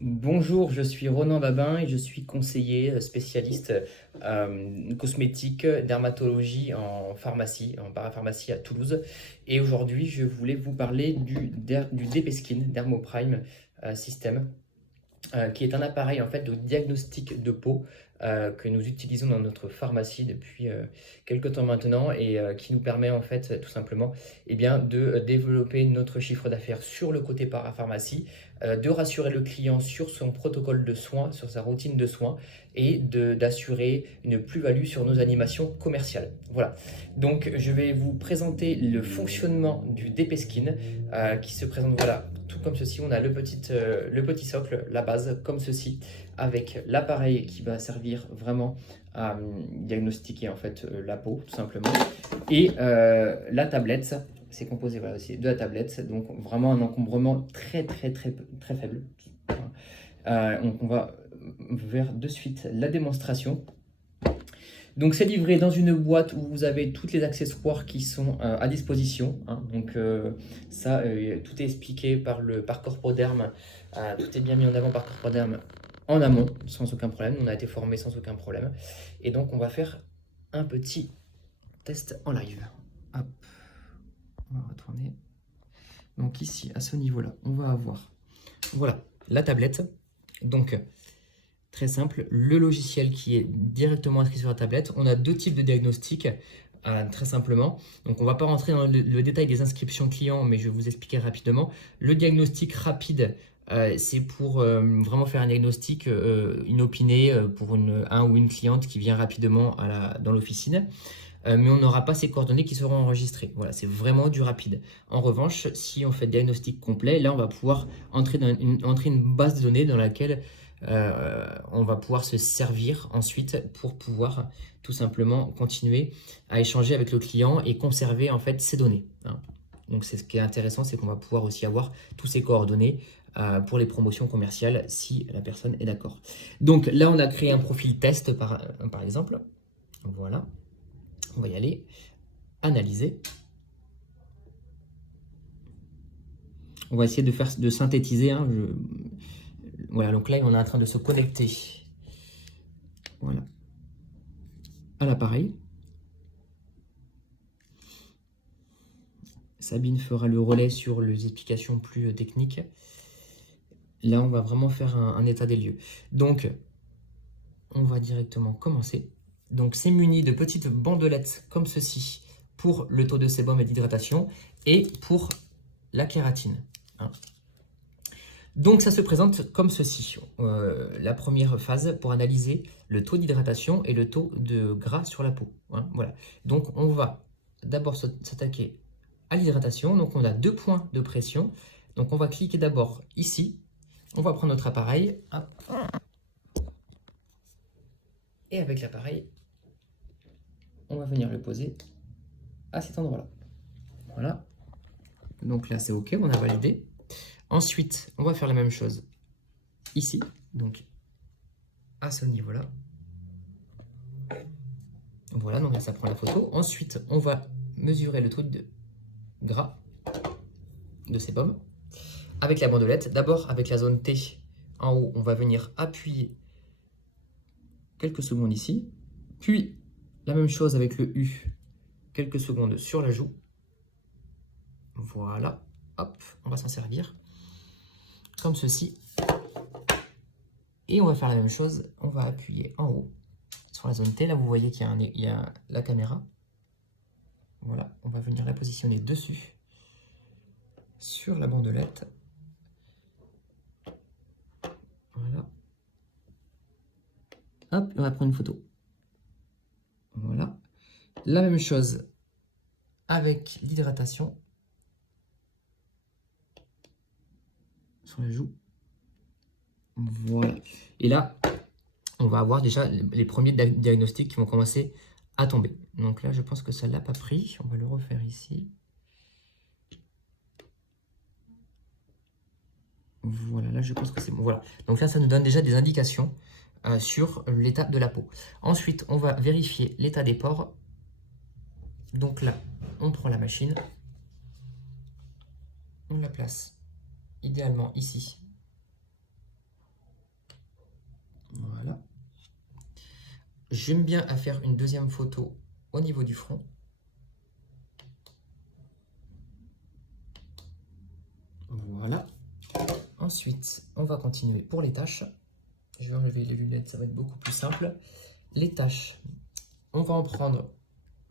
Bonjour, je suis Ronan Babin et je suis conseiller spécialiste cosmétique, dermatologie en pharmacie, en parapharmacie à Toulouse. Et aujourd'hui, je voulais vous parler du DP Skin, Dermoprime System, qui est un appareil en fait de diagnostic de peau que nous utilisons dans notre pharmacie depuis quelques temps maintenant et qui nous permet en fait tout simplement de développer notre chiffre d'affaires sur le côté parapharmacie, de rassurer le client sur son protocole de soins, sur sa routine de soins et d'assurer une plus-value sur nos animations commerciales. Voilà, donc je vais vous présenter le fonctionnement du DP Skin qui se présente voilà tout comme ceci. On a le petit socle, la base, comme ceci, avec l'appareil qui va servir vraiment à diagnostiquer en fait la peau, tout simplement. Et la tablette, c'est composé voilà, aussi de la tablette, donc vraiment un encombrement très faible. Donc on va vers de suite la démonstration. Donc c'est livré dans une boîte où vous avez tous les accessoires qui sont à disposition, hein. Donc tout est expliqué par Corpoderm, tout est bien mis en avant par Corpoderm en amont, sans aucun problème. On a été formé sans aucun problème. Et donc on va faire un petit test en live. Hop, on va retourner. Donc ici, à ce niveau-là, on va avoir, voilà, la tablette. Donc très simple, le logiciel qui est directement inscrit sur la tablette. On a deux types de diagnostics, très simplement. Donc on ne va pas rentrer dans le détail des inscriptions clients, mais je vais vous expliquer rapidement. Le diagnostic rapide, c'est pour vraiment faire un diagnostic inopiné pour un ou une cliente qui vient rapidement dans l'officine. Mais on n'aura pas ces coordonnées qui seront enregistrées. Voilà, c'est vraiment du rapide. En revanche, si on fait diagnostic complet, là, on va pouvoir entrer une base de données dans laquelle on va pouvoir se servir ensuite pour pouvoir tout simplement continuer à échanger avec le client et conserver en fait ces données, hein. Donc c'est ce qui est intéressant, c'est qu'on va pouvoir aussi avoir tous ces coordonnées pour les promotions commerciales si la personne est d'accord. Donc là, on a créé un profil test par exemple. Voilà. On va y aller, analyser. On va essayer de synthétiser, hein. Voilà, donc là, on est en train de se connecter, voilà, à l'appareil. Sabine fera le relais sur les explications plus techniques. Là, on va vraiment faire un état des lieux. Donc, on va directement commencer. Donc, c'est muni de petites bandelettes comme ceci pour le taux de sébum et d'hydratation et pour la kératine, hein. Donc ça se présente comme ceci. La première phase pour analyser le taux d'hydratation et le taux de gras sur la peau, hein, voilà. Donc on va d'abord s'attaquer à l'hydratation. Donc on a 2 points de pression. Donc on va cliquer d'abord ici. On va prendre notre appareil. Hop. Et avec l'appareil, on va venir le poser à cet endroit-là. Voilà. Donc là c'est OK, on a validé. Ensuite, on va faire la même chose ici. Donc à ce niveau-là. Voilà, donc là, ça prend la photo. Ensuite, on va mesurer le taux de gras de ces pommes avec la bandelette. D'abord, avec la zone T en haut, on va venir appuyer quelques secondes ici. Puis, la même chose avec le U, quelques secondes sur la joue. Voilà, hop, on va s'en servir comme ceci. Et on va faire la même chose, on va appuyer en haut sur la zone T. Là, vous voyez qu'il y a la caméra. Voilà, on va venir la positionner dessus, sur la bandelette. Voilà. Hop, on va prendre une photo. Voilà. La même chose avec l'hydratation sur la joue. Voilà. Et là, on va avoir déjà les premiers diagnostics qui vont commencer à tomber. Donc là, je pense que ça ne l'a pas pris. On va le refaire ici. Voilà, là, je pense que c'est bon. Voilà. Donc là, ça nous donne déjà des indications sur l'état de la peau. Ensuite, on va vérifier l'état des pores. Donc là, on prend la machine. On la place idéalement ici. J'aime bien à faire une deuxième photo au niveau du front. Voilà. Ensuite, on va continuer pour les taches. Je vais enlever les lunettes, ça va être beaucoup plus simple. Les taches, on va en prendre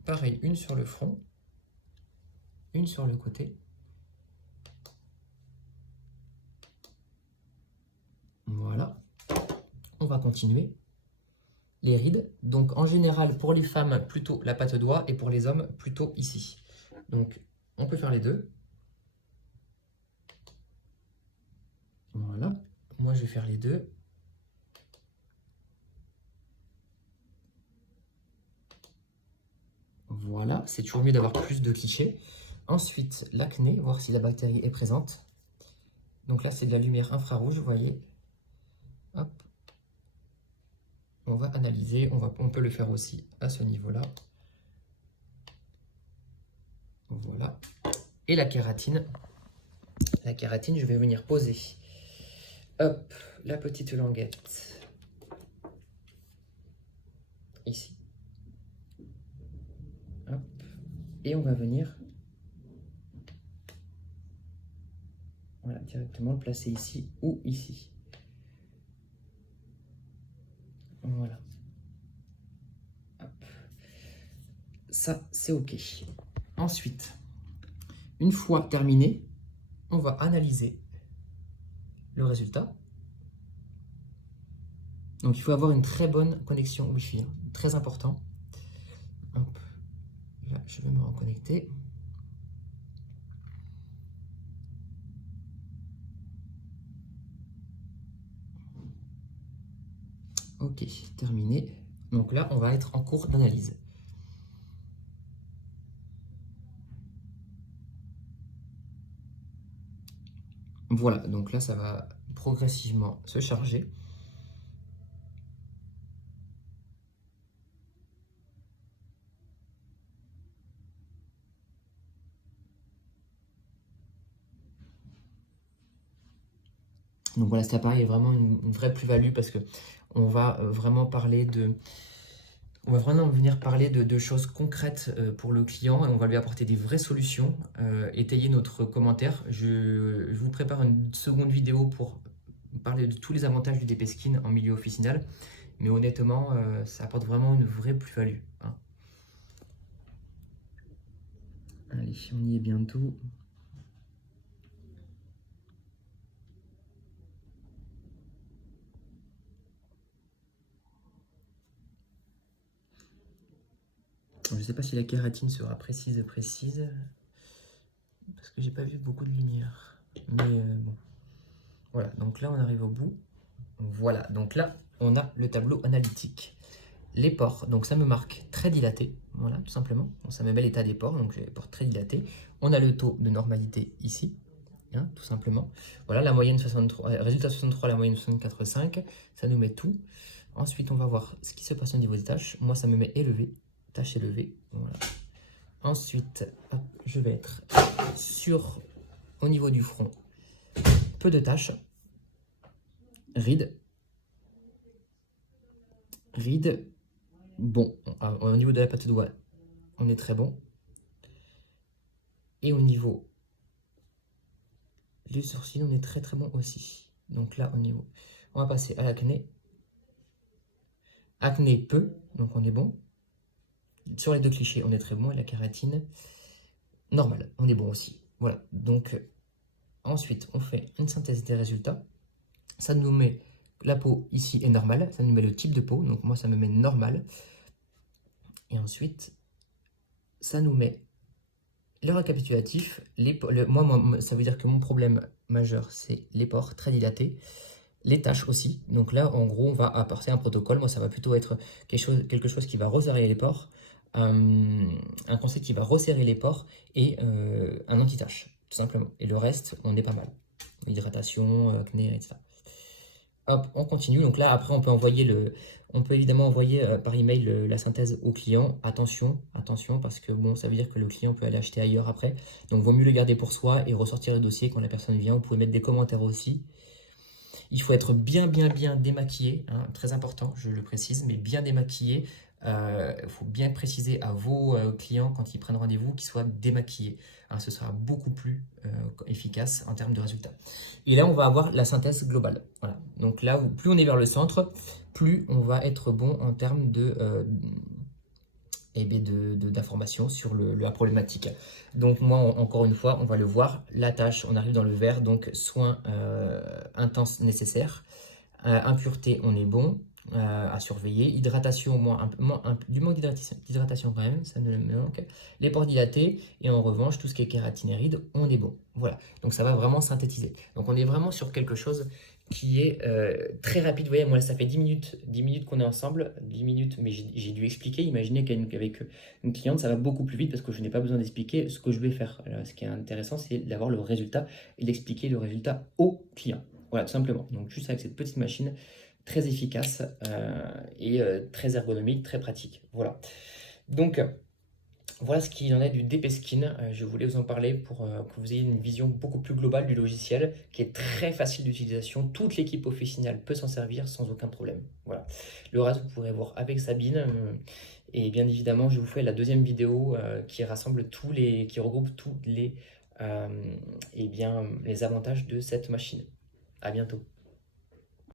pareil, une sur le front, une sur le côté. Voilà. On va continuer. Les rides, donc en général pour les femmes plutôt la patte doigt et pour les hommes plutôt ici. Donc on peut faire les deux. Voilà. Moi je vais faire les deux. Voilà, c'est toujours mieux d'avoir plus de clichés. Ensuite, l'acné, voir si la bactérie est présente. Donc là, c'est de la lumière infrarouge, vous voyez. Hop. On va analyser, on peut le faire aussi à ce niveau-là. Voilà. Et la kératine. La kératine, je vais venir poser. Hop, la petite languette. Ici. Hop. Et on va venir voilà, directement le placer ici ou ici. Voilà. Hop. Ça, c'est OK. Ensuite, une fois terminé, on va analyser le résultat. Donc, il faut avoir une très bonne connexion Wi-Fi, hein, très important. Hop. Là, je vais me reconnecter. OK, terminé. Donc là, on va être en cours d'analyse. Voilà, donc là, ça va progressivement se charger. Donc voilà, cet appareil est vraiment une vraie plus-value parce que on va vraiment parler de... On va vraiment venir parler de choses concrètes pour le client et on va lui apporter des vraies solutions, étayer notre commentaire. Je vous prépare une seconde vidéo pour parler de tous les avantages du DP Skin en milieu officinal, mais honnêtement, ça apporte vraiment une vraie plus-value, hein. Allez, on y est bientôt. Je ne sais pas si la kératine sera précise, parce que j'ai pas vu beaucoup de lumière. Mais bon. Voilà, donc là on arrive au bout. Voilà, donc là on a le tableau analytique. Les pores, donc ça me marque très dilaté, voilà, tout simplement. Bon, ça me met l'état des pores, donc j'ai les pores très dilatés. On a le taux de normalité ici, hein, tout simplement. Voilà, la moyenne 63, résultat 63, la moyenne 64,5, ça nous met tout. Ensuite, on va voir ce qui se passe au niveau des tâches. Moi, ça me met élevé, tâche élevée, voilà. Ensuite, hop, je vais être sur, au niveau du front, peu de tâches. Rides. Bon, au niveau de la patte de doigt, on est très bon. Et au niveau du sourcil, on est très très bon aussi. Donc là, au niveau, on va passer à l'acné. Acné peu, donc on est bon. Sur les deux clichés, on est très bon. Et la kératine, normal, on est bon aussi. Voilà, donc ensuite, on fait une synthèse des résultats. Ça nous met la peau ici est normale, ça nous met le type de peau, donc moi ça me met normal. Et ensuite, ça nous met le récapitulatif. Moi, ça veut dire que mon problème majeur, c'est les pores très dilatés, les taches aussi. Donc là, en gros, on va apporter un protocole. Moi, ça va plutôt être quelque chose qui va resserrer les pores, un conseil qui va resserrer les pores et un anti-tache, tout simplement. Et le reste, on est pas mal. Hydratation, acné, etc. Hop, on continue. Donc là, après, on peut évidemment envoyer par email la synthèse au client. Attention, parce que bon, ça veut dire que le client peut aller acheter ailleurs après. Donc, vaut mieux le garder pour soi et ressortir le dossier quand la personne vient. Vous pouvez mettre des commentaires aussi. Il faut être bien démaquillé, hein, très important, je le précise, mais bien démaquillé. Il faut bien préciser à vos clients quand ils prennent rendez-vous qu'ils soient démaquillés, hein. Ce sera beaucoup plus efficace en termes de résultats. Et là, on va avoir la synthèse globale. Voilà. Donc là, plus on est vers le centre, plus on va être bon en termes d'informations sur la problématique. Donc moi, encore une fois, on va le voir, la tâche, on arrive dans le vert, donc soins intenses nécessaires. Impureté, on est bon à surveiller. Hydratation, du manque d'hydratation quand même, ça ne me manque. Les pores dilatés, et en revanche, tout ce qui est kératinéride, on est bon. Voilà, donc ça va vraiment synthétiser. Donc on est vraiment sur quelque chose qui est très rapide. Vous voyez, moi, ça fait 10 minutes qu'on est ensemble, 10 minutes, mais j'ai dû expliquer. Imaginez qu'avec une cliente, ça va beaucoup plus vite parce que je n'ai pas besoin d'expliquer ce que je vais faire. Alors, ce qui est intéressant, c'est d'avoir le résultat et d'expliquer le résultat au client. Voilà, tout simplement. Donc, juste avec cette petite machine très efficace et très ergonomique, très pratique. Voilà. Donc, voilà ce qu'il en est du DP Skin. Je voulais vous en parler pour que vous ayez une vision beaucoup plus globale du logiciel qui est très facile d'utilisation. Toute l'équipe officinale peut s'en servir sans aucun problème. Voilà. Le reste, vous pourrez voir avec Sabine. Et bien évidemment, je vous fais la deuxième vidéo qui regroupe tous les avantages de cette machine. À bientôt.